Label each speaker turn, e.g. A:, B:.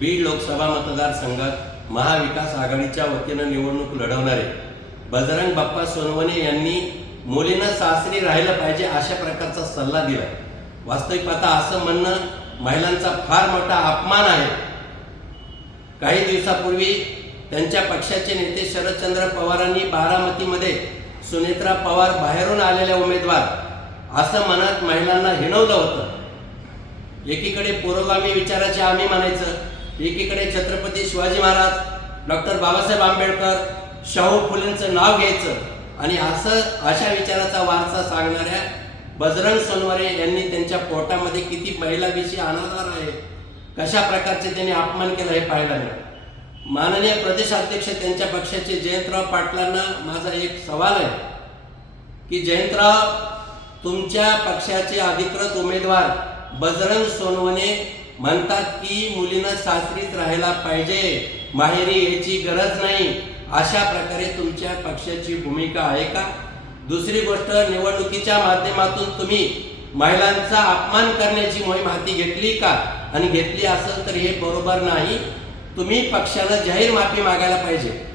A: बीड लोकसभा मतदारसंघात महाविकास आघाडीच्या वतीनं निवडणूक लढवणारे बजरंग बाप्पा सोनवणे यांनी मुलीनं सासरी राहिलं पाहिजे अशा प्रकारचा सल्ला दिला वास्तविक पाहता असं म्हणणं महिलांचा फार मोठा अपमान आहे. काही दिवसापूर्वी त्यांच्या पक्षाचे नेते शरदचंद्र पवारांनी बारामतीमध्ये सुनेत्रा पवार बाहेरून आलेल्या उमेदवार असं म्हणत महिलांना हिणवलं होतं. एकीकडे पुरोगामी विचाराचे आम्ही म्हणायचं एकीकडे छत्रपती शिवाजी महाराज डॉक्टर बाबासाहेब आंबेडकर शाहू फुलेंचं नाव घ्यायचं आणि असं अशा विचाराचा वारसा सांगणाऱ्या बजरंग सोनवरे यांनी त्यांच्या पोटामध्ये किती महिलाविषयी अनादर आहे कशा प्रकारचे त्यांनी अपमान केला हे पाहायला मिळालं. माननीय प्रदेशाध्यक्ष त्यांच्या पक्षाचे जयंतराव पाटलांना माझा एक सवाल आहे की जयंतराव तुमच्या पक्षाचे अधिकृत उमेदवार बजरंग सोनवणे म्हणतात की मुलीनं सासरीच राहायला पाहिजे माहेरी यायची गरज नाही. अशा प्रकारे तुमच्या पक्षाची भूमिका आहे का? दुसरी गोष्ट निवडणुकीच्या माध्यमातून तुम्ही महिलांचा अपमान करण्याची मोहीम हाती घेतली का? आणि घेतली असेल तर हे बरोबर नाही. तुम्ही पक्षाला जाहीर माफी मागायला पाहिजे.